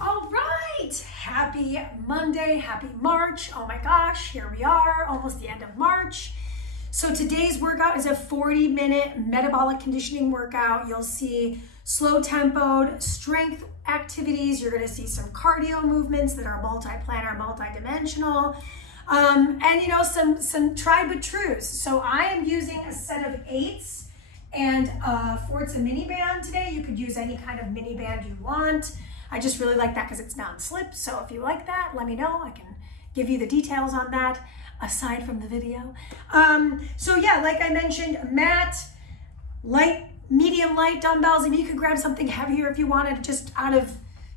All right, happy Monday, happy March. Oh my gosh, here we are, almost the end of March. So today's workout is a 40-minute metabolic conditioning workout. You'll see slow tempoed strength activities. You're gonna see some cardio movements that are multi-planar, multi-dimensional, and you know, some tried but trues. So I am using a set of 8s and Forza mini band today. You could use any kind of mini band you want. I just really like that because it's non-slip. So if you like that, let me know. I can give you the details on that aside from the video. So yeah, like I mentioned, mat, light, medium light dumbbells. I mean, you could grab something heavier if you wanted, just out of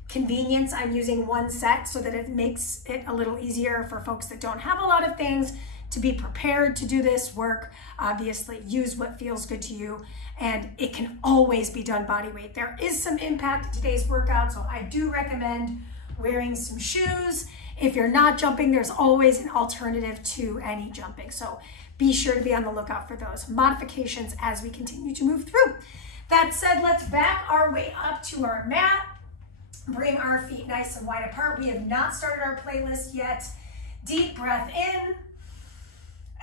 convenience. I'm using one set so that it makes it a little easier for folks that don't have a lot of things to be prepared to do this work. Obviously, use what feels good to you, and it can always be done body weight. There is some impact to today's workout, so I do recommend wearing some shoes. If you're not jumping, there's always an alternative to any jumping. So be sure to be on the lookout for those modifications as we continue to move through. That said, let's back our way up to our mat. Bring our feet nice and wide apart. We have not started our playlist yet. Deep breath in.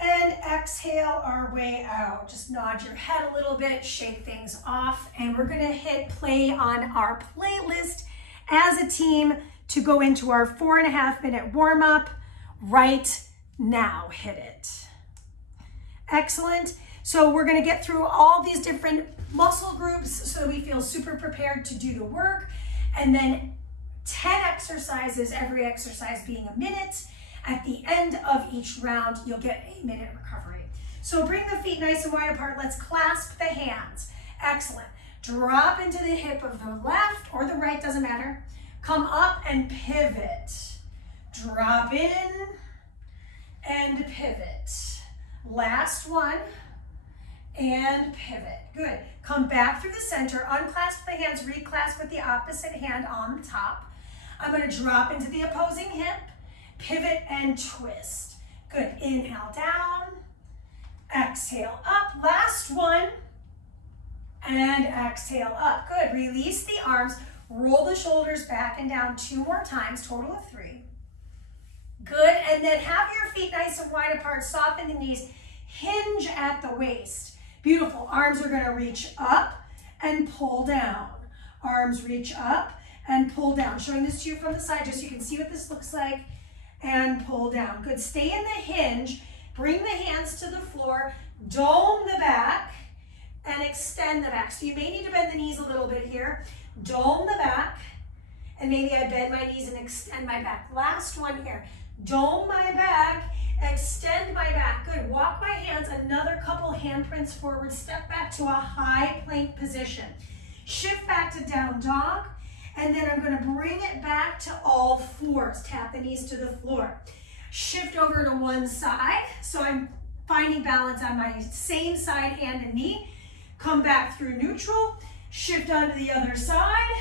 And exhale our way out. Just nod your head a little bit, shake things off, and we're gonna hit play on our playlist as a team to go into our 4.5-minute warm-up right now. Hit it. Excellent. So we're gonna get through all these different muscle groups so that we feel super prepared to do the work, and then 10 exercises, every exercise being a minute. At the end of each round, you'll get a minute recovery. So bring the feet nice and wide apart. Let's clasp the hands. Excellent. Drop into the hip of the left or the right, doesn't matter. Come up and pivot. Drop in and pivot. Last one and pivot. Good. Come back through the center, unclasp the hands, reclasp with the opposite hand on the top. I'm going to drop into the opposing hip. Pivot and twist. Good. Inhale down, exhale up. Last one, and exhale up. Good. Release the arms, roll the shoulders back and down 2 more times, total of 3. Good. And then have your feet nice and wide apart, soften the knees, hinge at the waist. Beautiful. Arms are going to reach up and pull down. Arms reach up and pull down. Showing this to you from the side just so you can see what this looks like. And pull down. Good. Stay in the hinge. Bring the hands to the floor. Dome the back and extend the back. So you may need to bend the knees a little bit here. Dome the back. And maybe I bend my knees and extend my back. Last one here. Dome my back. Extend my back. Good. Walk my hands another couple handprints forward. Step back to a high plank position. Shift back to down dog. And then I'm going to bring it back to all fours. Tap the knees to the floor. Shift over to one side. So I'm finding balance on my same side, hand and knee. Come back through neutral. Shift onto the other side.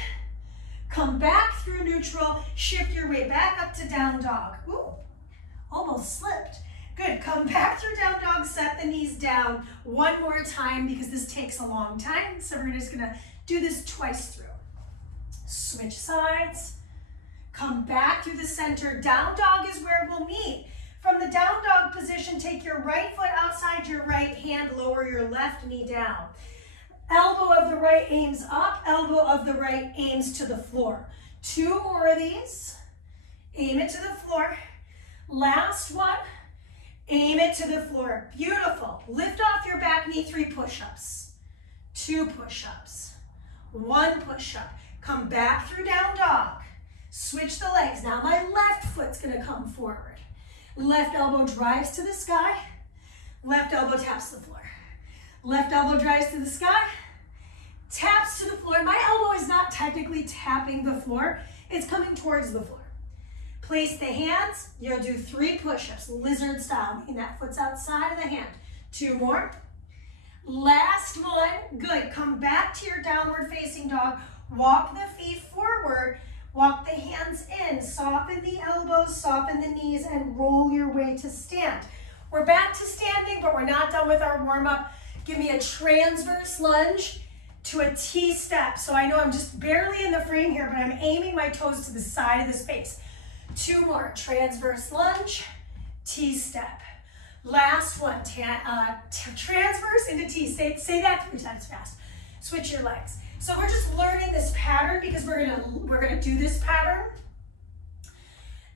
Come back through neutral. Shift your way back up to down dog. Ooh, almost slipped. Good. Come back through down dog. Set the knees down one more time because this takes a long time. So we're just going to do this twice through. Switch sides, come back through the center. Down dog is where we'll meet. From the down dog position, take your right foot outside your right hand, lower your left knee down. Elbow of the right aims up, elbow of the right aims to the floor. 2 more of these. Aim it to the floor. Last one, aim it to the floor. Beautiful. Lift off your back knee, 3 push-ups. 2 push-ups. 1 push-up. Come back through down dog. Switch the legs. Now my left foot's gonna come forward. Left elbow drives to the sky. Left elbow taps the floor. Left elbow drives to the sky. Taps to the floor. My elbow is not technically tapping the floor. It's coming towards the floor. Place the hands. You'll do 3 push-ups, lizard style, meaning that foot's outside of the hand. 2 more. Last one. Good. Come back to your downward facing dog. Walk the feet forward, walk the hands in, soften the elbows, soften the knees, and roll your way to stand. We're back to standing, but we're not done with our warm-up. Give me a transverse lunge, to a T-step. So I know I'm just barely in the frame here, but I'm aiming my toes to the side of the space. 2 more, transverse lunge, T-step. Last one, transverse into T. Say that 3 times fast. Switch your legs. So we're just learning this pattern because we're gonna do this pattern.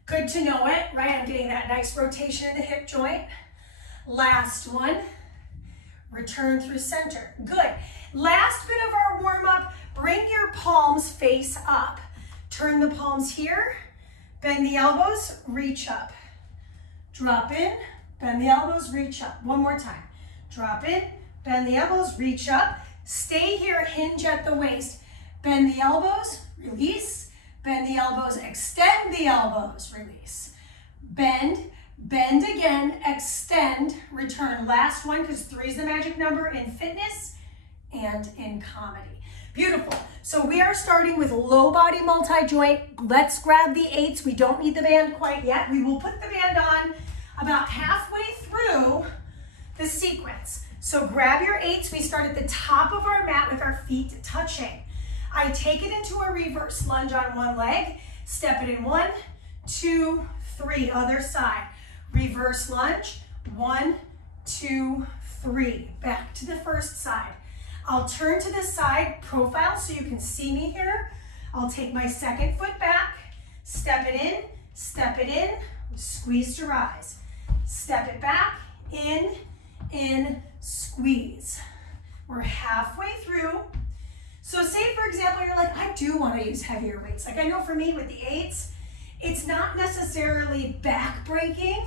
Good to know it, right? I'm getting that nice rotation in the hip joint. Last one, return through center. Good. Last bit of our warm-up, bring your palms face up. Turn the palms here, bend the elbows, reach up. Drop in, bend the elbows, reach up. One more time. Drop in, bend the elbows, reach up. Stay here, hinge at the waist. Bend the elbows, release. Bend the elbows, extend the elbows, release. Bend, bend again, extend, return. Last one, because 3 is the magic number in fitness and in comedy. Beautiful. So we are starting with low body multi-joint. Let's grab the 8s. We don't need the band quite yet. We will put the band on about halfway through the sequence. So grab your 8s. We start at the top of our mat with our feet touching. I take it into a reverse lunge on one leg. Step it in 1, 2, 3. Other side. Reverse lunge. 1, 2, 3. Back to the first side. I'll turn to the side profile so you can see me here. I'll take my second foot back, step it in, squeeze to rise. Step it back, in, squeeze. We're halfway through. So say, for example, you're like, I do want to use heavier weights. Like I know for me with the 8s, it's not necessarily back breaking,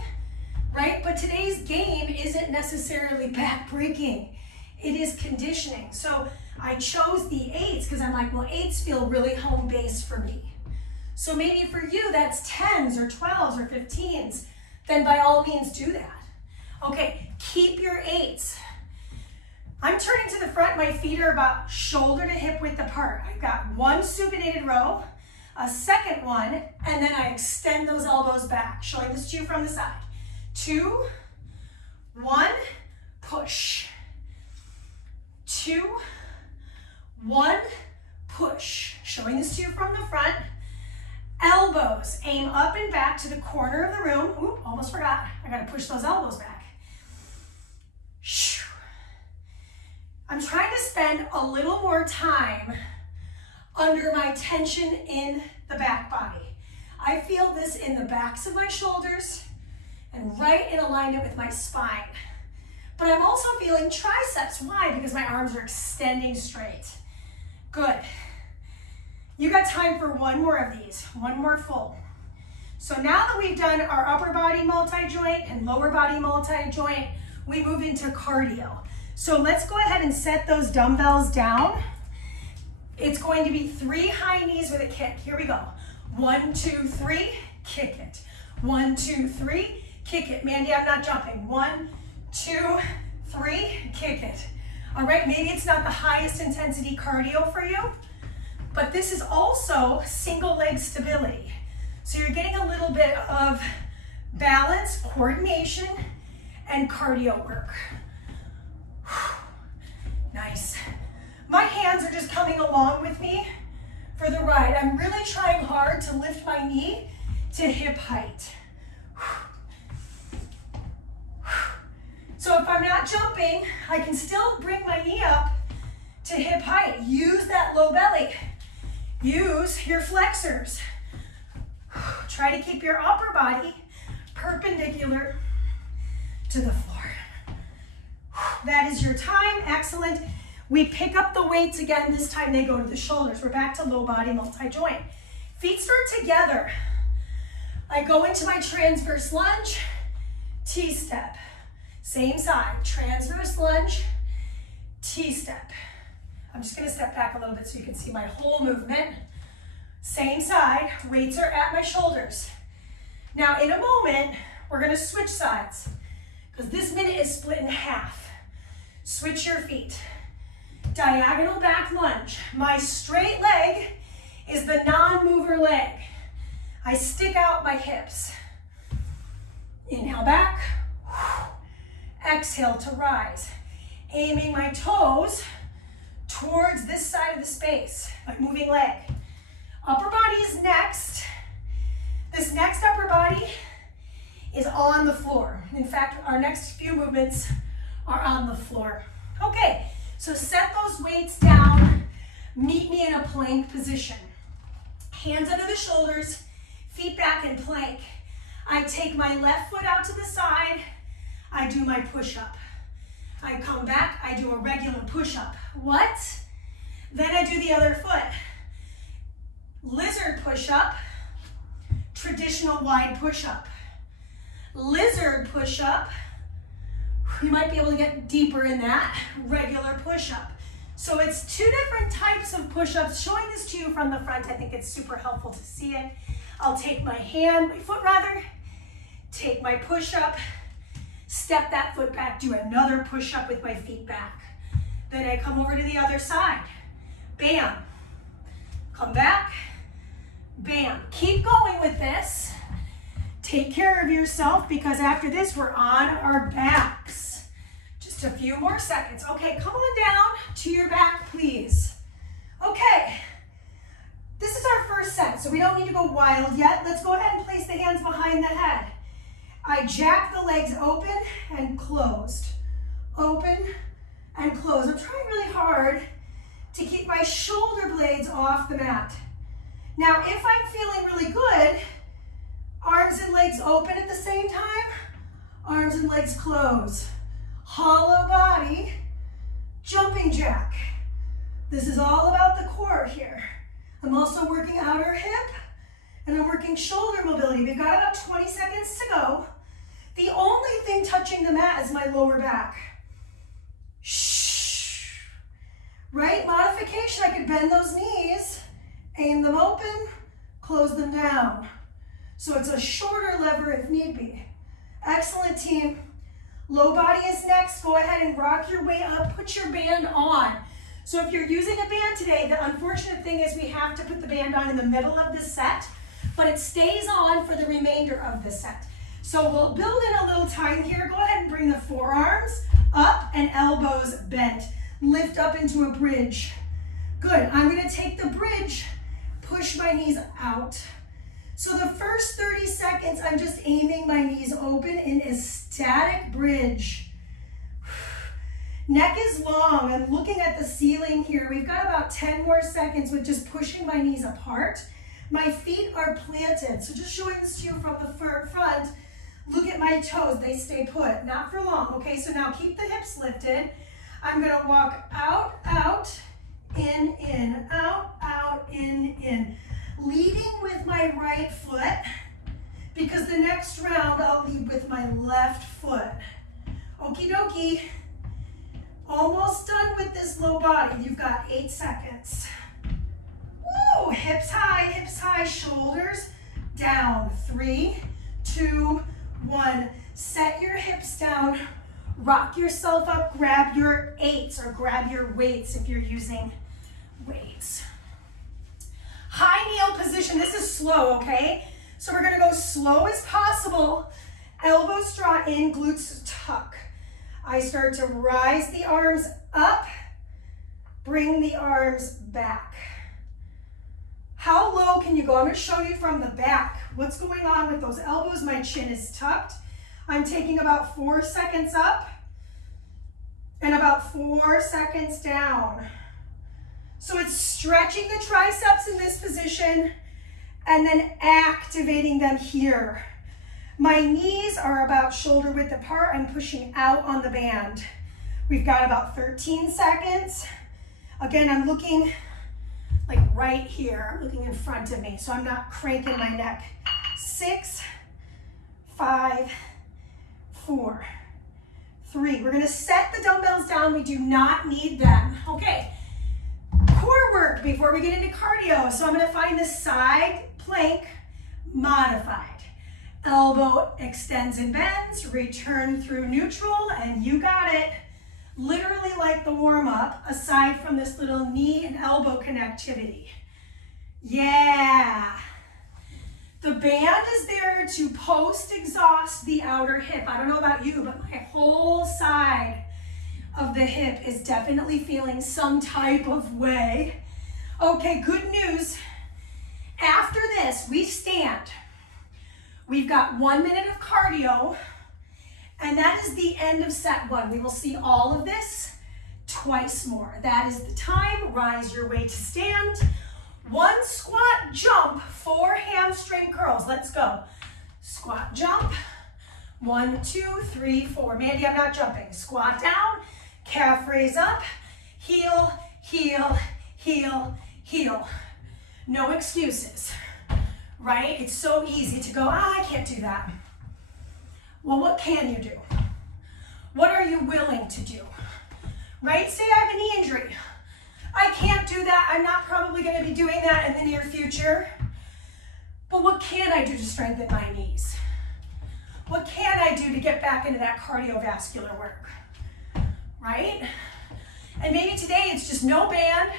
right? But today's game isn't necessarily back breaking. It is conditioning. So I chose the 8s because I'm like, well, 8s feel really home base for me. So maybe for you, that's 10s or 12s or 15s. Then by all means do that. Okay, keep your 8s. I'm turning to the front. My feet are about shoulder to hip width apart. I've got 1 supinated row, a second one, and then I extend those elbows back, showing this to you from the side. 2, 1, push. 2, 1, push. Showing this to you from the front. Elbows, aim up and back to the corner of the room. Oop, almost forgot. I gotta push those elbows back. I'm trying to spend a little more time under my tension in the back body. I feel this in the backs of my shoulders and right in alignment with my spine. But I'm also feeling triceps. Why? Because my arms are extending straight. Good. You got time for 1 more of these, 1 more full. So now that we've done our upper body multi-joint and lower body multi-joint, we move into cardio. So let's go ahead and set those dumbbells down. It's going to be 3 high knees with a kick. Here we go. 1, 2, 3, kick it. 1, 2, 3, kick it. Mandy, I'm not jumping. 1, 2, 3, kick it. All right, maybe it's not the highest intensity cardio for you, but this is also single leg stability. So you're getting a little bit of balance, coordination, and cardio work. Nice. My hands are just coming along with me for the ride. I'm really trying hard to lift my knee to hip height. So if I'm not jumping, I can still bring my knee up to hip height. Use that low belly. Use your flexors. Try to keep your upper body perpendicular to the floor. That is your time. Excellent. We pick up the weights again. This time they go to the shoulders. We're back to low body multi-joint. Feet start together. I go into my transverse lunge, T-step. Same side, transverse lunge, T-step. I'm just gonna step back a little bit so you can see my whole movement. Same side, weights are at my shoulders. Now in a moment, we're gonna switch sides because this minute is split in half. Switch your feet. Diagonal back lunge. My straight leg is the non-mover leg. I stick out my hips. Inhale back. Exhale to rise. Aiming my toes towards this side of the space by moving leg. Upper body is next. This next upper body is on the floor. In fact, our next few movements are on the floor. Okay, so set those weights down. Meet me in a plank position. Hands under the shoulders, feet back in plank. I take my left foot out to the side. I do my push-up. I come back, I do a regular push-up. What? Then I do the other foot. Lizard push-up, traditional wide push-up. Lizard push-up, you might be able to get deeper in that. Regular push-up. So it's two different types of push-ups. Showing this to you from the front, I think it's super helpful to see it. I'll take my foot rather, take my push-up, step that foot back, do another push-up with my feet back. Then I come over to the other side. Bam. Come back. Bam. Keep going with this. Take care of yourself because after this, we're on our backs. Just a few more seconds. Okay, come on down to your back, please. Okay. This is our first set, so we don't need to go wild yet. Let's go ahead and place the hands behind the head. I jack the legs open and closed. Open and closed. I'm trying really hard to keep my shoulder blades off the mat. Now, if I'm feeling really good, arms and legs open at the same time, arms and legs close. Hollow body, jumping jack. This is all about the core here. I'm also working outer hip and I'm working shoulder mobility. We've got about 20 seconds to go. The only thing touching the mat is my lower back. Shh. Right? Modification, I could bend those knees, aim them open, close them down. So it's a shorter lever if need be. Excellent, team. Low body is next. Go ahead and rock your way up. Put your band on. So if you're using a band today, the unfortunate thing is we have to put the band on in the middle of the set, but it stays on for the remainder of the set. So we'll build in a little time here. Go ahead and bring the forearms up and elbows bent. Lift up into a bridge. Good. I'm going to take the bridge, push my knees out. So the first 30 seconds, I'm just aiming my knees open in a static bridge. Neck is long. I'm looking at the ceiling here. We've got about 10 more seconds with just pushing my knees apart. My feet are planted. So just showing this to you from the front. Look at my toes. They stay put. Not for long. Okay, so now keep the hips lifted. I'm going to walk out, out, in, out, in. Leading with my right foot, because the next round I'll lead with my left foot. Okie dokie. Almost done with this low body. You've got 8 seconds. Woo! Hips high, shoulders down. 3, 2, 1. Set your hips down. Rock yourself up. Grab your 8s or grab your weights if you're using weights. High kneel position. This is slow, okay? So we're going to go slow as possible. Elbows draw in, glutes tuck. I start to rise the arms up, bring the arms back. How low can you go? I'm going to show you from the back what's going on with those elbows. My chin is tucked. I'm taking about 4 seconds up and about 4 seconds down. So it's stretching the triceps in this position and then activating them here. My knees are about shoulder width apart. I'm pushing out on the band. We've got about 13 seconds. Again, I'm looking like right here. I'm looking in front of me, so I'm not cranking my neck. 6, 5, 4, 3. We're gonna set the dumbbells down. We do not need them. Okay. Core work before we get into cardio. So I'm going to find the side plank modified. Elbow extends and bends, return through neutral, and you got it. Literally like the warm-up, aside from this little knee and elbow connectivity. Yeah. The band is there to post-exhaust the outer hip. I don't know about you, but my whole side of the hip is definitely feeling some type of way. Okay, good news. After this, we stand. We've got 1 minute of cardio, and that is the end of set one. We will see all of this twice more. That is the time. Rise your way to stand. 1 squat jump, 4 hamstring curls. Let's go. Squat jump. 1, 2, 3, 4. Mandy, I'm not jumping. Squat down, calf raise up, heel, heel, heel, heel. No excuses, right? It's so easy to go, I can't do that. Well, what can you do? What are you willing to do? Right? Say I have a knee injury. I can't do that. I'm not probably going to be doing that in the near future. But what can I do to strengthen my knees? What can I do to get back into that cardiovascular work? Right? And maybe today it's just no band,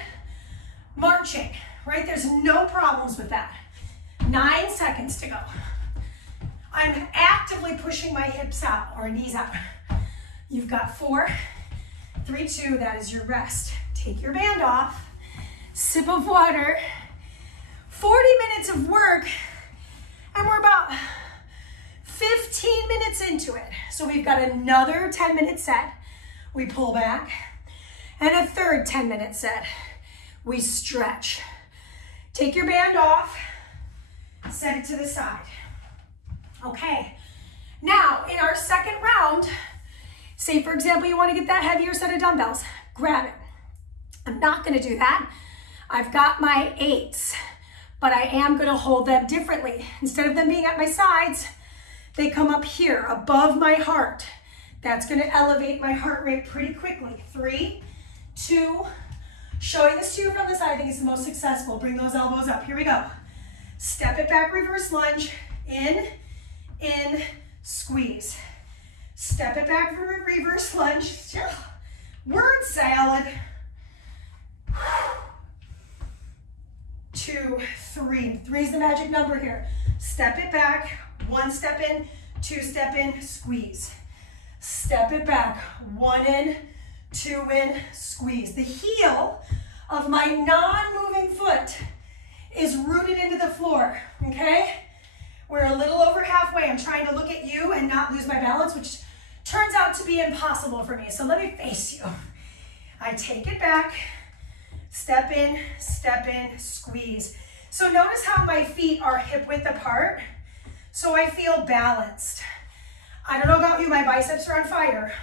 marching, right? There's no problems with that. 9 seconds to go. I'm actively pushing my hips out or knees out. You've got 4, 3, 2, that is your rest. Take your band off, sip of water, 40 minutes of work, and we're about 15 minutes into it. So we've got another 10-minute set. We pull back, and a third 10-minute set. We stretch. Take your band off, set it to the side. Okay, now in our second round, say for example you want to get that heavier set of dumbbells, grab it. I'm not going to do that. I've got my 8s, but I am going to hold them differently. Instead of them being at my sides, they come up here above my heart. That's going to elevate my heart rate pretty quickly. 3, 2, showing this to you from the side, I think it's the most successful. Bring those elbows up. Here we go. Step it back, reverse lunge. In, squeeze. Step it back, reverse lunge. Word salad. 2, 3. 3 is the magic number here. Step it back. 1 step in, 2 step in, squeeze. Step it back. 1 in, 2 in, squeeze. The heel of my non-moving foot is rooted into the floor, okay? We're a little over halfway. I'm trying to look at you and not lose my balance, which turns out to be impossible for me. So let me face you. I take it back, step in, squeeze. So notice how my feet are hip width apart, so I feel balanced. I don't know about you, my biceps are on fire.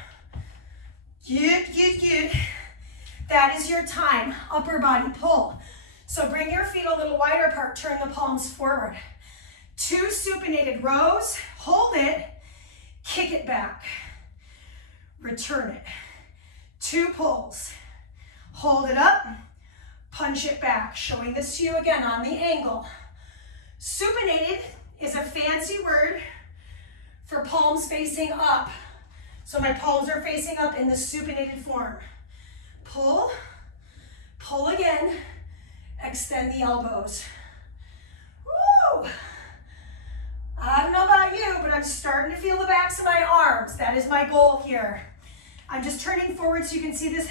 Good. That is your time, upper body pull. So bring your feet a little wider apart, turn the palms forward. 2 supinated rows, hold it, kick it back, return it. 2 pulls, hold it up, punch it back. Showing this to you again on the angle. Supinated is a fancy word for palms facing up. So my palms are facing up in the supinated form. Pull, pull again, extend the elbows. Woo! I don't know about you, but I'm starting to feel the backs of my arms. That is my goal here. I'm just turning forward so you can see this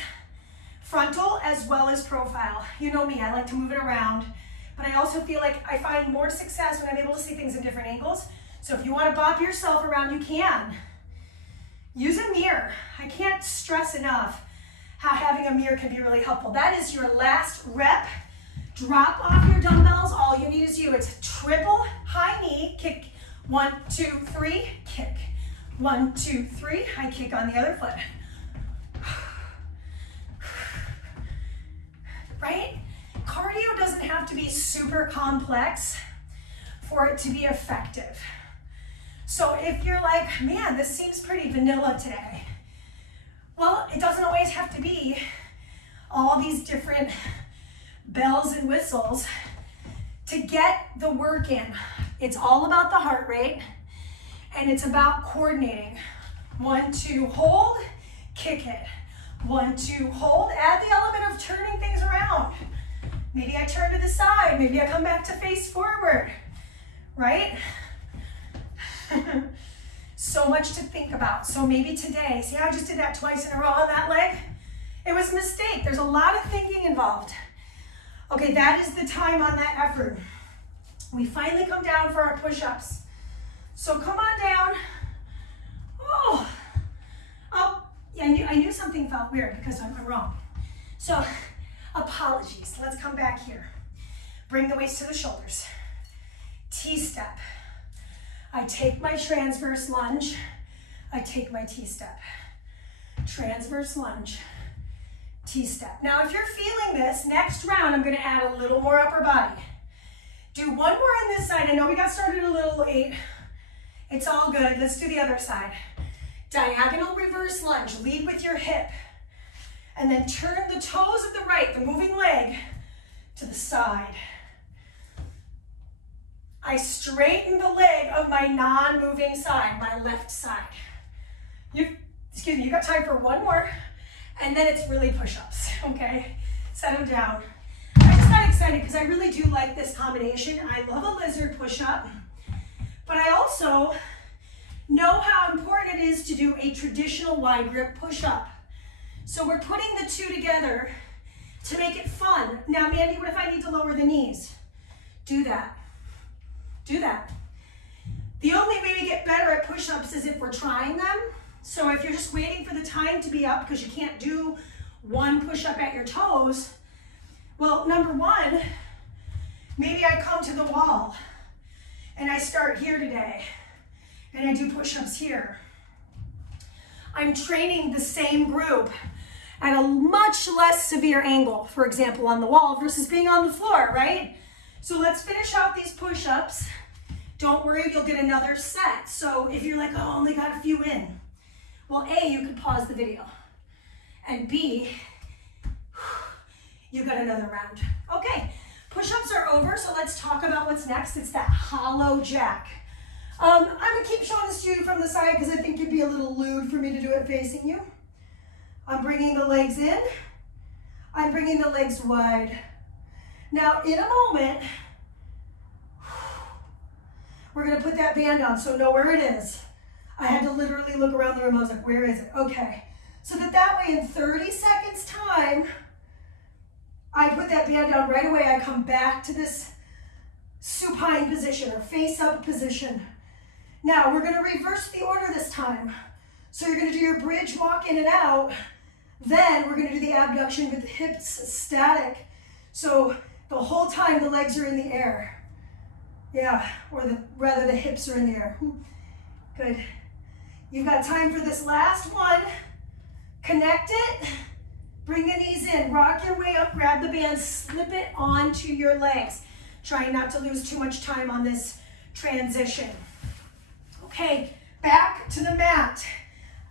frontal as well as profile. You know me, I like to move it around, but I also feel like I find more success when I'm able to see things in different angles. So if you want to bop yourself around, you can. Use a mirror. I can't stress enough how having a mirror can be really helpful. That is your last rep. Drop off your dumbbells. All you need is you. It's a triple high knee kick. 1, 2, 3, kick. 1, 2, 3, I kick on the other foot. Right? Cardio doesn't have to be super complex for it to be effective. So if you're like, man, this seems pretty vanilla today. Well, it doesn't always have to be all these different bells and whistles to get the work in. It's all about the heart rate, and it's about coordinating. 1, 2, hold, kick it. 1, 2, hold, add the element of turning things around. Maybe I turn to the side, maybe I come back to face forward, right? So much to think about. So maybe today, see how I just did that twice in a row on that leg? It was a mistake. There's a lot of thinking involved. Okay, that is the time on that effort. We finally come down for our push-ups. So come on down. Oh, yeah, I knew something felt weird because I'm wrong. So apologies. Let's come back here. Bring the waist to the shoulders. T-step. I take my transverse lunge. I take my T-step. Transverse lunge. T-step. Now, if you're feeling this, next round, I'm going to add a little more upper body. Do one more on this side. I know we got started a little late. It's all good. Let's do the other side. Diagonal reverse lunge. Lead with your hip. And then turn the toes of the right, the moving leg, to the side. I straighten the leg of my non-moving side, my left side. You got time for one more, and then it's really push-ups, okay? Set them down. I just got excited because I really do like this combination. I love a lizard push-up, but I also know how important it is to do a traditional wide grip push-up. So we're putting the two together to make it fun. Now, Mandy, what if I need to lower the knees? Do that. Do that. The only way we get better at push-ups is if we're trying them. So if you're just waiting for the time to be up because you can't do one push-up at your toes, well, number one, maybe I come to the wall and I start here today and I do push-ups here. I'm training the same group at a much less severe angle, for example, on the wall versus being on the floor, right? So let's finish out these push-ups. Don't worry, you'll get another set. So if you're like, oh, only got a few in. Well, A, you could pause the video. And B, you got another round. Okay, push-ups are over, so let's talk about what's next. It's that hollow jack. I'm gonna keep showing this to you from the side because I think you'd be a little lewd for me to do it facing you. I'm bringing the legs in. I'm bringing the legs wide. Now, in a moment, we're gonna put that band on, so know where it is. I had to literally look around the room. I was like, where is it? Okay. So that way in 30 seconds time, I put that band down right away. I come back to this supine position or face up position. Now we're gonna reverse the order this time. So you're gonna do your bridge walk in and out. Then we're gonna do the abduction with the hips static. So the whole time the legs are in the air. Yeah, or rather the hips are in the air. Good. You've got time for this last one. Connect it, bring the knees in, rock your way up, grab the band, slip it onto your legs. Trying not to lose too much time on this transition. Okay, back to the mat.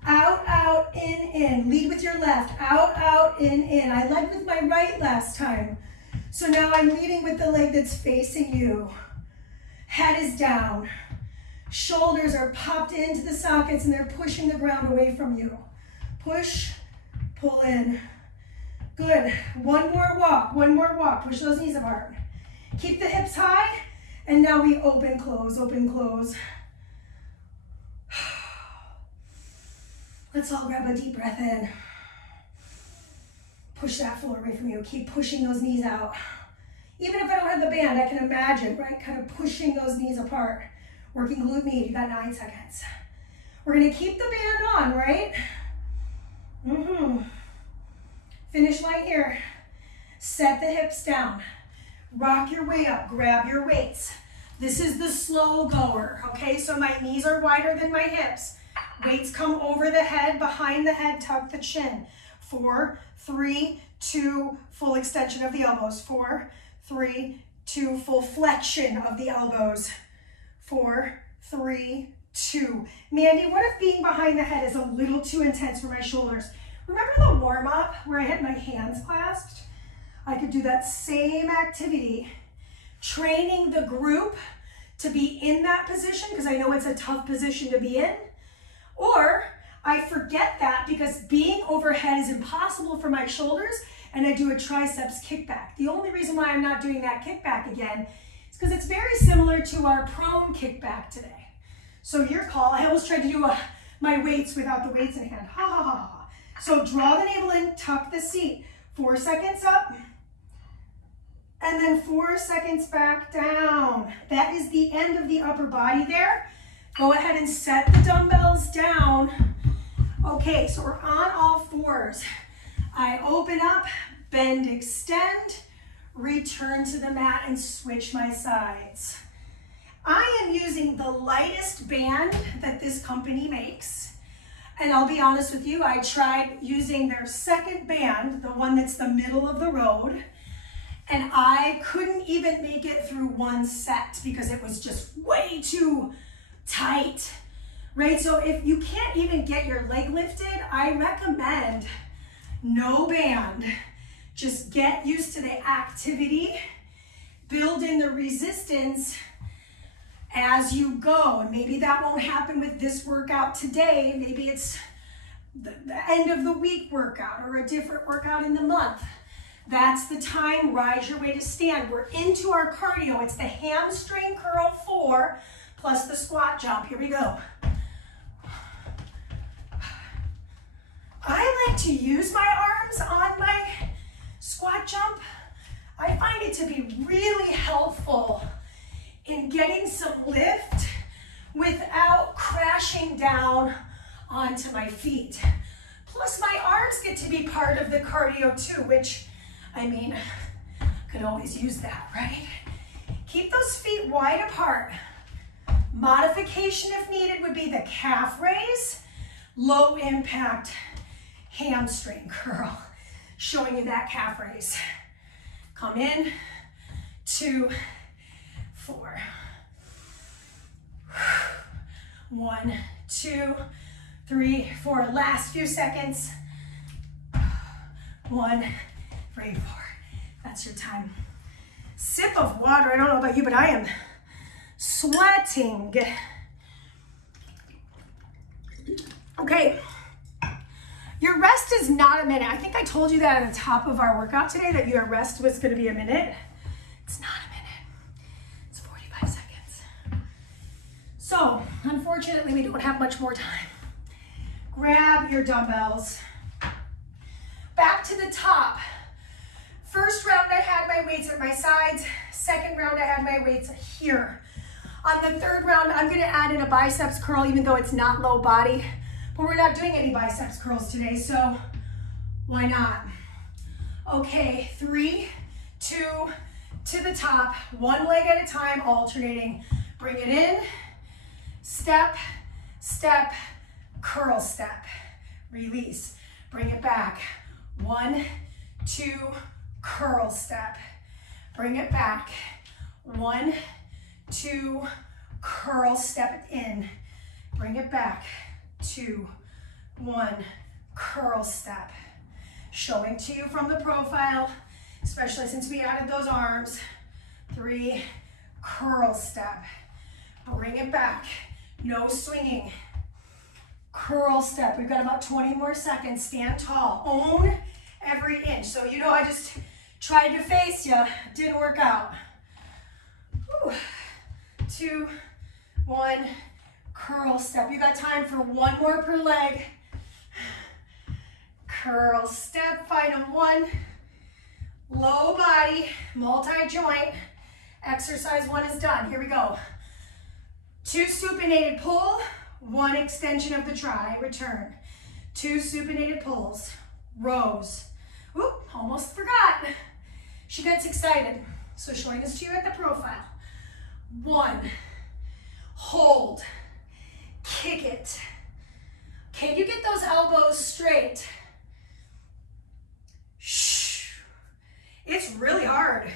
Out, out, in. Lead with your left. Out, out, in. I led with my right last time. So now I'm leading with the leg that's facing you. Head is down. Shoulders are popped into the sockets and they're pushing the ground away from you. Push, pull in. Good. One more walk, one more walk. Push those knees apart. Keep the hips high, and now we open, close, open, close. Let's all grab a deep breath in. Push that floor away from you. Keep pushing those knees out. Even if I don't have the band, I can imagine, right? Kind of pushing those knees apart. Working glute med, you got 9 seconds. We're gonna keep the band on, right? Finish line here. Set the hips down. Rock your way up, grab your weights. This is the slow goer, okay? So my knees are wider than my hips. Weights come over the head, behind the head, tuck the chin. 4, 3, 2, full extension of the elbows. 4, 3, 2, full flexion of the elbows. 4, 3, 2. Mandy, what if being behind the head is a little too intense for my shoulders? Remember the warm-up where I had my hands clasped? I could do that same activity, training the group to be in that position because I know it's a tough position to be in, or I forget that because being overhead is impossible for my shoulders and I do a triceps kickback. The only reason why I'm not doing that kickback again is because it's very similar to our prone kickback today. So your call. I almost tried to do my weights without the weights in hand. Ha, ha, ha, ha. So draw the navel in, tuck the seat. 4 seconds up. And then 4 seconds back down. That is the end of the upper body there. Go ahead and set the dumbbells down. Okay, so we're on all fours. I open up, bend, extend, return to the mat and switch my sides. I am using the lightest band that this company makes. And I'll be honest with you, I tried using their second band, the one that's the middle of the road, and I couldn't even make it through one set because it was just way too tight, right? So if you can't even get your leg lifted, I recommend no band. Just get used to the activity, build in the resistance as you go. And maybe that won't happen with this workout today. Maybe it's the end of the week workout or a different workout in the month. That's the time, rise your way to stand. We're into our cardio. It's the hamstring curl 4 plus the squat jump. Here we go. I like to use my arms on my squat jump. I find it to be really helpful in getting some lift without crashing down onto my feet. Plus my arms get to be part of the cardio too, which, I mean, could always use that, right? Keep those feet wide apart. Modification if needed would be the calf raise, low impact hamstring curl, showing you that calf raise. Come in, 2, 4. 1, 2, 3, 4. Last few seconds. 1, 3, 4. That's your time. Sip of water. I don't know about you, but I am sweating. Okay. Your rest is not a minute. I think I told you that at the top of our workout today that your rest was going to be a minute. It's not a minute. It's 45 seconds. So, unfortunately, we don't have much more time. Grab your dumbbells. Back to the top. First round, I had my weights at my sides. Second round, I had my weights here. On the third round, I'm going to add in a biceps curl, even though it's not low body. But we're not doing any biceps curls today, so why not? Okay, 3, 2, to the top, one leg at a time, alternating. Bring it in, step, step, curl step, release. Bring it back, 1, 2, curl step. Bring it back, 1, 2, curl step in. Bring it back, 2, 1, curl step. Showing to you from the profile, especially since we added those arms. 3, curl step. Bring it back, no swinging. Curl step. We've got about 20 more seconds. Stand tall. Own every inch. So you know I just tried to face you. Didn't work out. Whew. 2, 1, curl step. You got time for one more per leg. Curl step, final one. Low body, multi-joint. Exercise 1 is done. Here we go. 2 supinated pull, 1 extension of the tri, return. 2 supinated pulls, rows. Oop, almost forgot. She gets excited. So showing this to you at the profile. 1, hold, kick it. Can you get those elbows straight? Shh. It's really hard.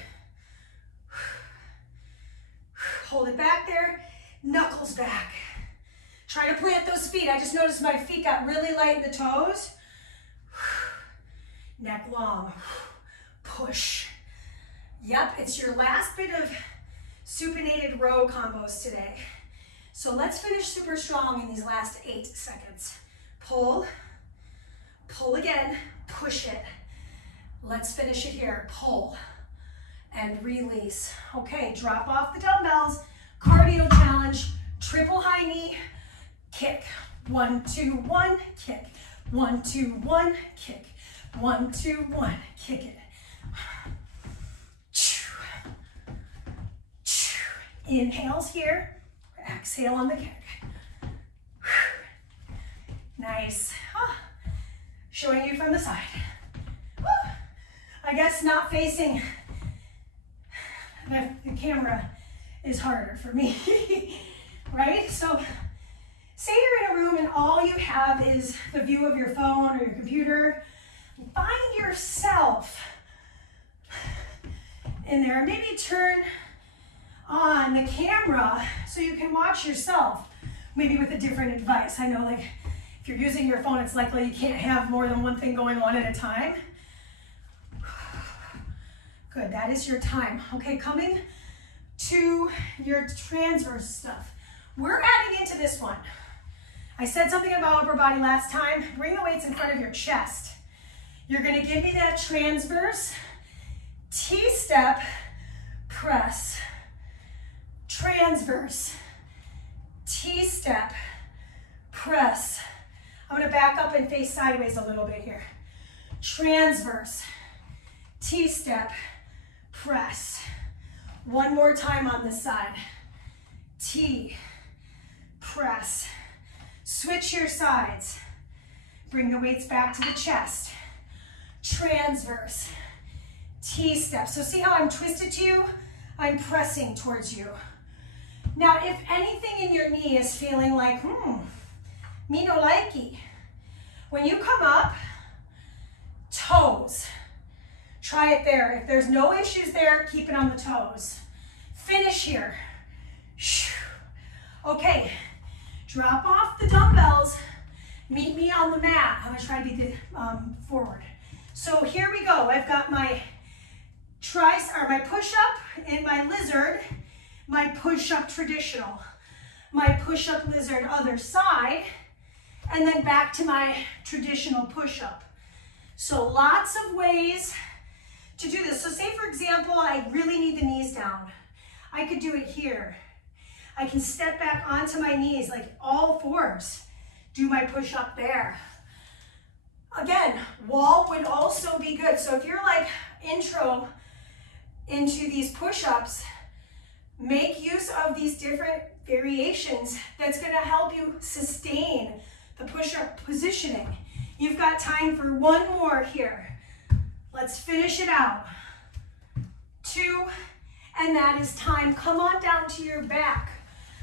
Hold it back there, knuckles back. Try to plant those feet. I just noticed my feet got really light in the toes. Neck long, push. Yep, it's your last bit of supinated row combos today. So let's finish super strong in these last 8 seconds. Pull, pull again, push it. Let's finish it here. Pull and release. Okay, drop off the dumbbells. Cardio challenge, triple high knee, kick. 1, 2, 1, kick. 1, 2, 1, kick. 1, 2, 1, kick it. Inhales here, exhale on the kick. Nice. Showing you from the side. I guess not facing the camera is harder for me, right? So say you're in a room and all you have is the view of your phone or your computer. Find yourself in there. Maybe turn on the camera so you can watch yourself, maybe with a different device. I know, like, if you're using your phone, it's likely you can't have more than one thing going on at a time. Good, that is your time. Okay, coming to your transverse stuff. We're adding into this one. I said something about upper body last time. Bring the weights in front of your chest. You're gonna give me that transverse, T-step, press. Transverse, T-step, press. I'm gonna back up and face sideways a little bit here. Transverse, T-step, press. One more time on this side. T, press. Switch your sides. Bring the weights back to the chest. Transverse, T-step. So see how I'm twisted to you? I'm pressing towards you. Now, if anything in your knee is feeling like, me no likey, when you come up, toes. Try it there. If there's no issues there, keep it on the toes. Finish here. Okay, drop off the dumbbells. Meet me on the mat. I'm gonna try to be forward. So here we go. I've got my my push-up and my lizard, my push-up traditional, my push-up lizard other side, and then back to my traditional push-up. So lots of ways to do this. So say, for example, I really need the knees down. I could do it here. I can step back onto my knees, like all fours, do my push-up there. Again, wall would also be good. So if you're like intro into these push-ups, make use of these different variations. That's gonna help you sustain the push-up positioning. You've got time for one more here. Let's finish it out. 2, and that is time. Come on down to your back.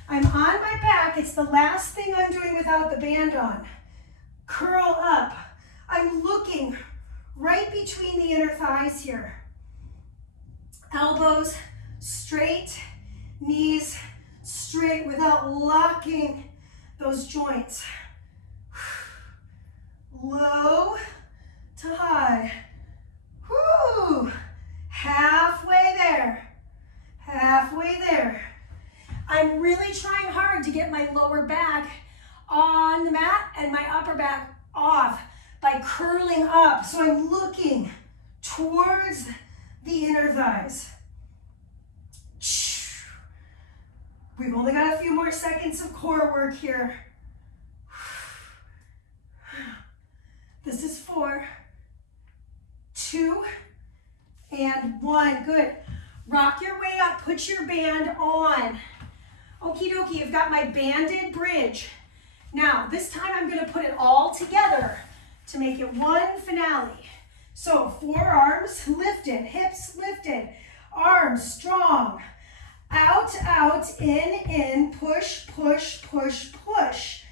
I'm on my back. It's the last thing I'm doing without the band on. Curl up. I'm looking right between the inner thighs here. Elbows straight, knees straight without locking those joints. Low to high. Whoo! Halfway there. Halfway there. I'm really trying hard to get my lower back on the mat and my upper back off by curling up. So I'm looking towards the inner thighs. We've only got a few more seconds of core work here. This is 4, 2, and 1. Good. Rock your way up. Put your band on. Okie dokie, you've got my banded bridge. Now, this time I'm going to put it all together to make it one finale. So, forearms lifted, hips lifted, arms strong. Out, out, in, push, push, push, push.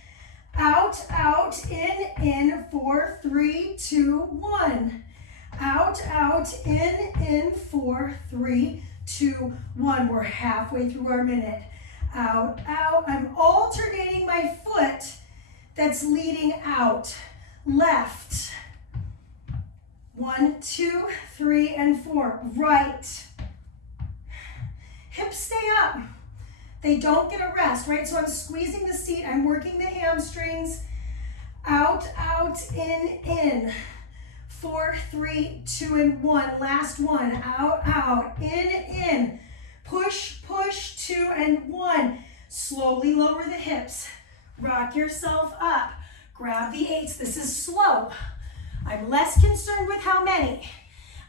Out, out, in, 4, 3, 2, 1. Out, out, in, 4, 3, 2, 1. We're halfway through our minute. Out, out. I'm alternating my foot that's leading out. Left. 1, 2, 3, and 4. Right. Hips stay up. They don't get a rest, right? So I'm squeezing the seat. I'm working the hamstrings. Out, out, in. 4, 3, 2, and 1. Last one. Out, out, in. Push, push, 2, and 1. Slowly lower the hips. Rock yourself up. Grab the 8s. This is slow. I'm less concerned with how many.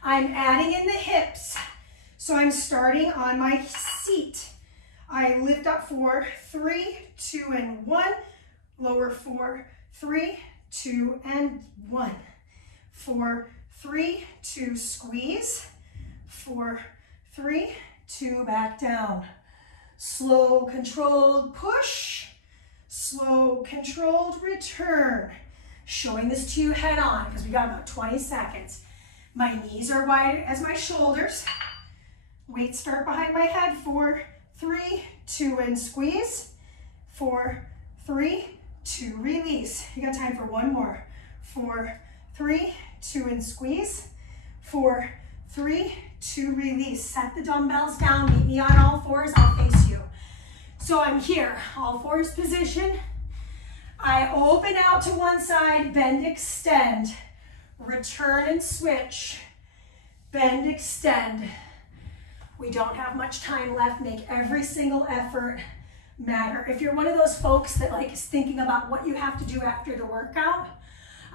I'm adding in the hips. So I'm starting on my seat. I lift up 4, 3, 2, and 1. Lower 4, 3, 2, and 1. 4, 3, 2, squeeze. 4, 3, 2, back down. Slow, controlled push. Slow, controlled return. Showing this to you head on because we got about 20 seconds. My knees are wide as my shoulders. Weights start behind my head. 4, 3, 2, and squeeze. 4, 3, 2, release. You got time for one more. 4, 3, 2, and squeeze. 4, 3, 2, release. Set the dumbbells down. Meet me on all fours. I'll face you. So I'm here, all fours position. I open out to one side, bend, extend. Return and switch. Bend, extend. We don't have much time left. Make every single effort matter. If you're one of those folks that is thinking about what you have to do after the workout,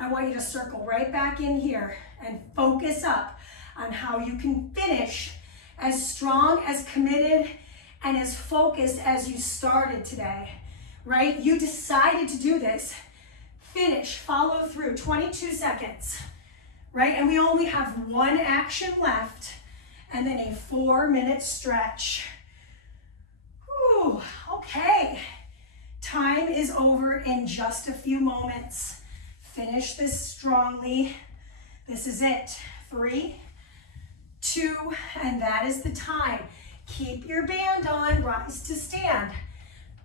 I want you to circle right back in here and focus up on how you can finish as strong, as committed, and as focused as you started today, right? You decided to do this. Finish, follow through, 22 seconds, right? And we only have one action left, and then a 4-minute stretch. Whew, okay. Time is over in just a few moments. Finish this strongly. This is it. 3, 2, and that is the time. Keep your band on, rise to stand.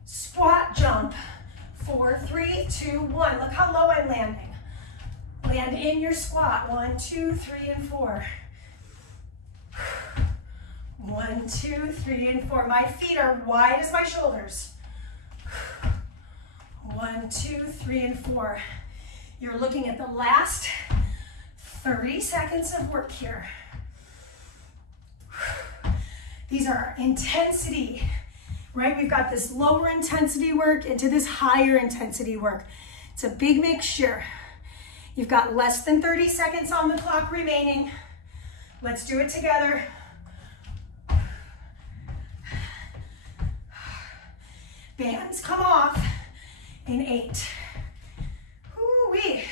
Squat jump. 4, 3, 2, 1. Look how low I'm landing. Land in your squat. 1, 2, 3, and 4. 1, 2, 3, and 4. My feet are wide as my shoulders. 1, 2, 3, and 4. You're looking at the last 30 seconds of work here. These are intensity, right? We've got this lower intensity work into this higher intensity work. It's a big mixture. You've got less than 30 seconds on the clock remaining. Let's do it together. Bands come off in 8. Woo-wee.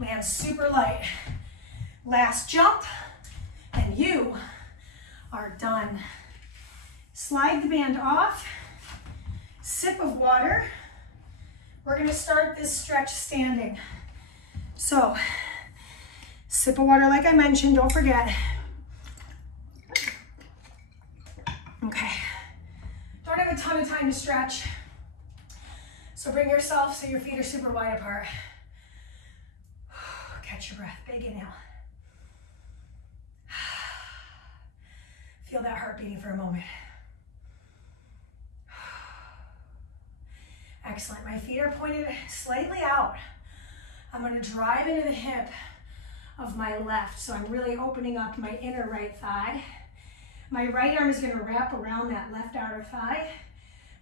Land super light. Last jump, and you are done. Slide the band off. Sip of water. We're gonna start this stretch standing. So, sip of water like I mentioned, don't forget. Okay. Don't have a ton of time to stretch. So bring yourself so your feet are super wide apart. Catch your breath, big inhale. Feel that heart beating for a moment. Excellent, my feet are pointed slightly out. I'm gonna drive into the hip of my left, so I'm really opening up my inner right thigh. My right arm is gonna wrap around that left outer thigh.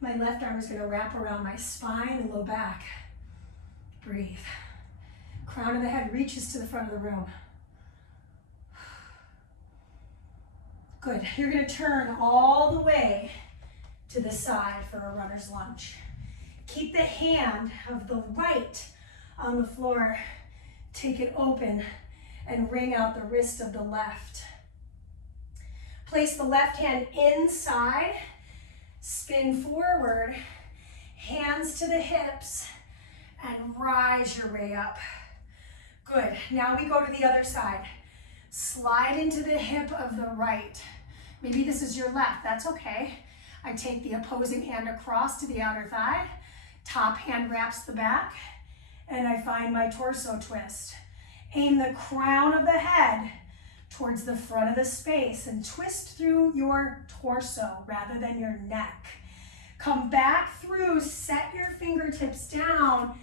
My left arm is gonna wrap around my spine and low back. Breathe. Crown of the head reaches to the front of the room. Good, you're gonna turn all the way to the side for a runner's lunge. Keep the hand of the right on the floor. Take it open and wring out the wrist of the left. Place the left hand inside, spin forward, hands to the hips, and rise your way up. Good, now we go to the other side. Slide into the hip of the right. Maybe this is your left, that's okay. I take the opposing hand across to the outer thigh, top hand wraps the back, and I find my torso twist. Aim the crown of the head towards the front of the space and twist through your torso rather than your neck. Come back through, set your fingertips down,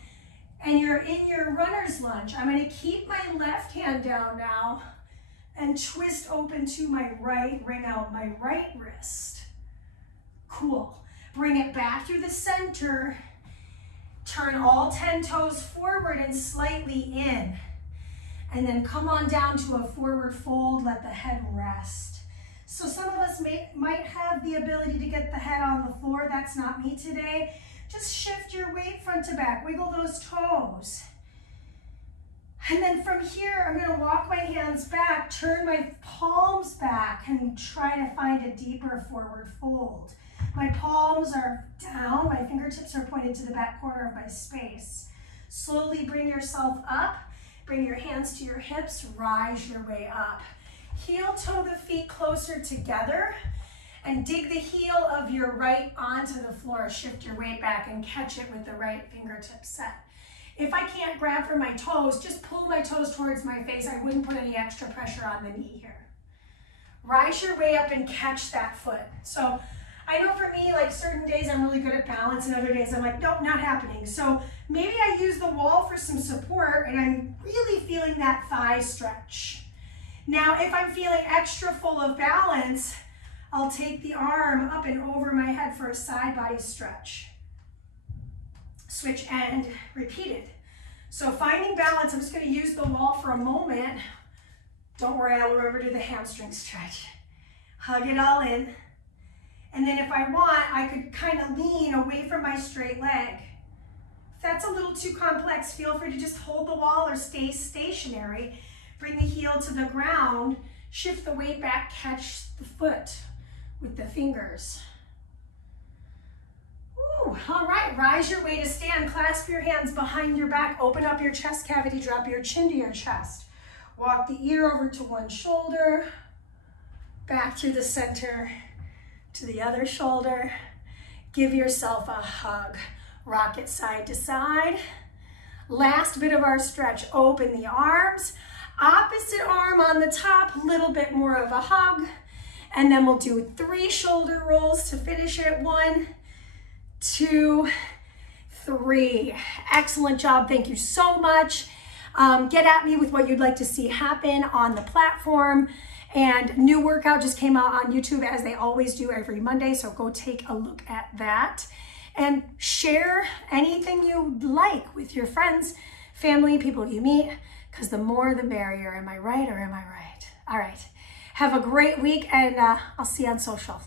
and you're in your runner's lunge. I'm gonna keep my left hand down now and twist open to my right, wring out my right wrist. Cool. Bring it back through the center. Turn all 10 toes forward and slightly in. And then come on down to a forward fold, let the head rest. So some of us might have the ability to get the head on the floor. That's not me today. Just shift your weight front to back, wiggle those toes. And then from here, I'm gonna walk my hands back, turn my palms back, and try to find a deeper forward fold. My palms are down, my fingertips are pointed to the back corner of my space. Slowly bring yourself up, bring your hands to your hips, rise your way up. Heel toe the feet closer together and dig the heel of your right onto the floor. Shift your weight back and catch it with the right fingertip set. If I can't grab for my toes, just pull my toes towards my face. I wouldn't put any extra pressure on the knee here. Rise your way up and catch that foot. So I know for me, like certain days I'm really good at balance and other days I'm like, nope, not happening. So maybe I use the wall for some support and I'm really feeling that thigh stretch. Now, if I'm feeling extra full of balance, I'll take the arm up and over my head for a side body stretch. Switch and repeat it. So finding balance, I'm just going to use the wall for a moment. Don't worry, I'll remember to do the hamstring stretch. Hug it all in. And then if I want, I could kind of lean away from my straight leg. If that's a little too complex, feel free to just hold the wall or stay stationary. Bring the heel to the ground, shift the weight back, catch the foot with the fingers. Ooh, all right, rise your way to stand, clasp your hands behind your back, open up your chest cavity, drop your chin to your chest. Walk the ear over to one shoulder, back through the center to the other shoulder. Give yourself a hug. Rock it side to side. Last bit of our stretch, open the arms. Opposite arm on the top, a little bit more of a hug. And then we'll do 3 shoulder rolls to finish it. 1, 2, 3. Excellent job. Thank you so much. Get at me with what you'd like to see happen on the platform. And new workout just came out on YouTube as they always do every Monday. So go take a look at that and share anything you like with your friends, family, people you meet, because the more the merrier. Am I right or am I right? All right. Have a great week and I'll see you on social.